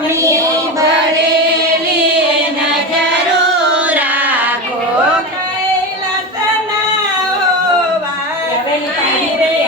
સ્વામી ભરેલી નજરો રાખો. કૈલાસના હોવા રે